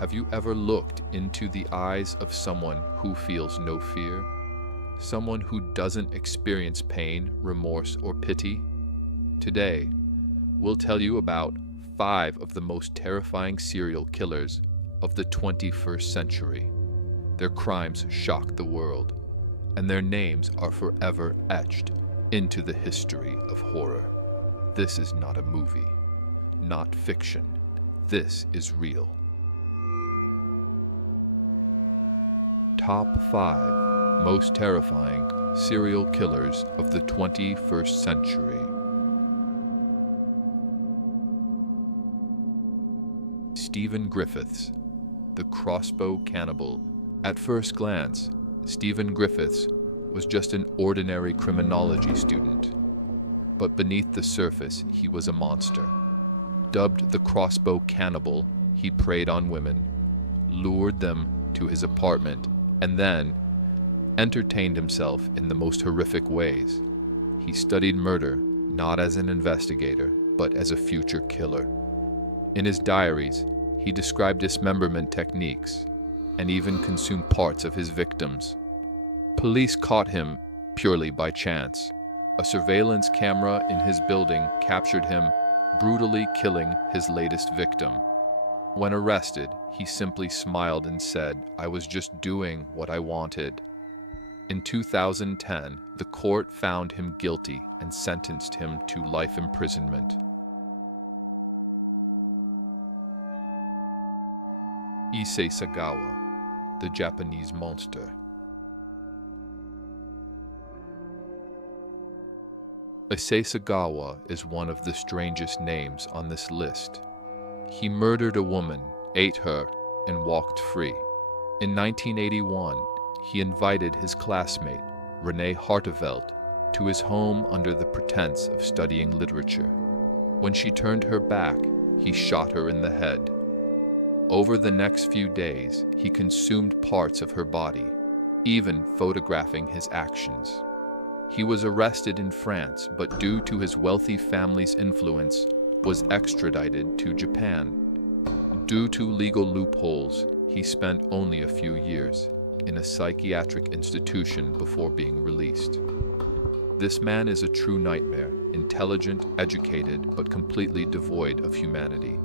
Have you ever looked into the eyes of someone who feels no fear? Someone who doesn't experience pain, remorse, or pity? Today, we'll tell you about 5 of the most terrifying serial killers of the 21st century. Their crimes shock the world, and their names are forever etched into the history of horror. This is not a movie, not fiction. This is real. Top 5 Most Terrifying Serial Killers of the 21st Century. Stephen Griffiths, the Crossbow Cannibal. At first glance, Stephen Griffiths was just an ordinary criminology student. But beneath the surface, he was a monster. Dubbed the Crossbow Cannibal, he preyed on women, lured them to his apartment, and then entertained himself in the most horrific ways. He studied murder not as an investigator, but as a future killer. In his diaries, he described dismemberment techniques and even consumed parts of his victims. Police caught him purely by chance. A surveillance camera in his building captured him brutally killing his latest victim. When arrested, he simply smiled and said, "I was just doing what I wanted." In 2010, the court found him guilty and sentenced him to life imprisonment. Issei Sagawa, the Japanese monster. Issei Sagawa is one of the strangest names on this list. He murdered a woman, ate her, and walked free. In 1981, he invited his classmate, Renee Hartevelt, to his home under the pretense of studying literature. When she turned her back, he shot her in the head. Over the next few days, he consumed parts of her body, even photographing his actions. He was arrested in France, but due to his wealthy family's influence, was extradited to Japan. Due to legal loopholes, he spent only a few years in a psychiatric institution before being released. This man is a true nightmare, intelligent, educated, but completely devoid of humanity.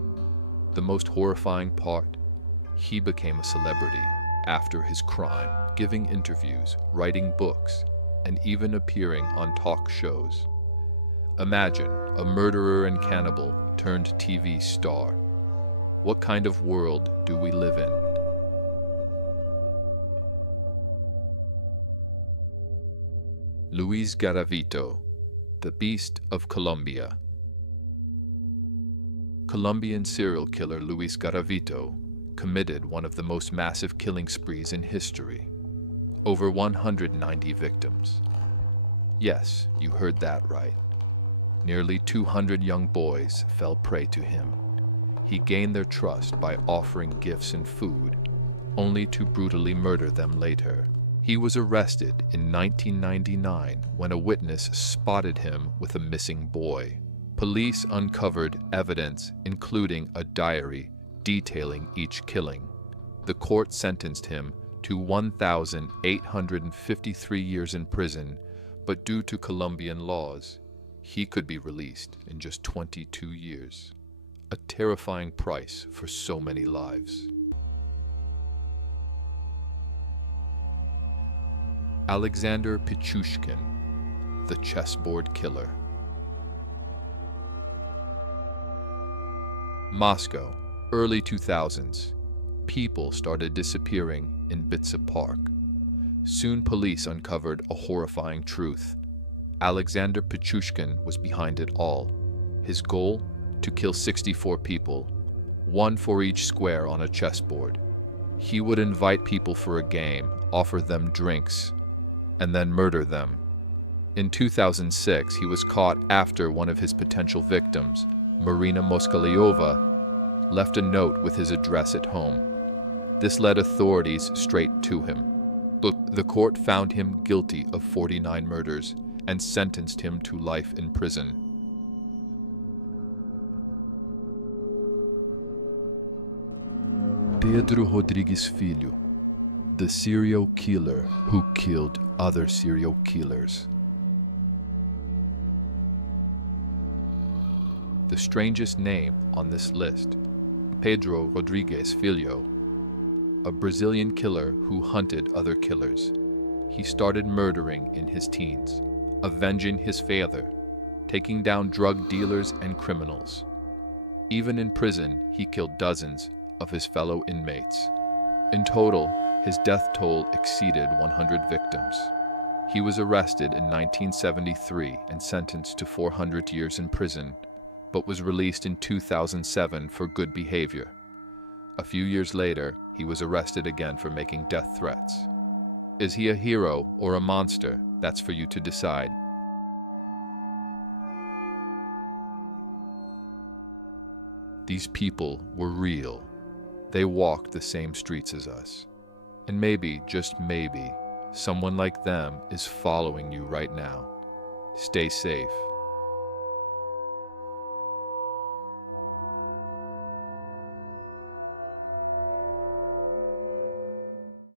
The most horrifying part, he became a celebrity after his crime, giving interviews, writing books, and even appearing on talk shows. Imagine a murderer and cannibal turned TV star. What kind of world do we live in? Luis Garavito, the Beast of Colombia. Colombian serial killer Luis Garavito committed one of the most massive killing sprees in history. Over 190 victims. Yes, you heard that right. Nearly 200 young boys fell prey to him. He gained their trust by offering gifts and food, only to brutally murder them later. He was arrested in 1999 when a witness spotted him with a missing boy. Police uncovered evidence, including a diary detailing each killing. The court sentenced him to 1,853 years in prison, but due to Colombian laws, he could be released in just 22 years. A terrifying price for so many lives. Alexander Pichushkin, the Chessboard Killer. Moscow, early 2000s. People started disappearing in Bitsa Park. Soon police uncovered a horrifying truth. Alexander Pichushkin was behind it all. His goal? To kill 64 people, one for each square on a chessboard. He would invite people for a game, offer them drinks, and then murder them. In 2006, he was caught after one of his potential victims, Marina Moskaliova, left a note with his address at home. This led authorities straight to him. The court found him guilty of 49 murders and sentenced him to life in prison. Pedro Rodrigues Filho, the serial killer who killed other serial killers. The strangest name on this list, Pedro Rodrigues Filho, a Brazilian killer who hunted other killers. He started murdering in his teens, avenging his father, taking down drug dealers and criminals. Even in prison, he killed dozens of his fellow inmates. In total, his death toll exceeded 100 victims. He was arrested in 1973 and sentenced to 400 years in prison, but was released in 2007 for good behavior. A few years later, he was arrested again for making death threats. Is he a hero or a monster? That's for you to decide. These people were real. They walked the same streets as us. And maybe, just maybe, someone like them is following you right now. Stay safe.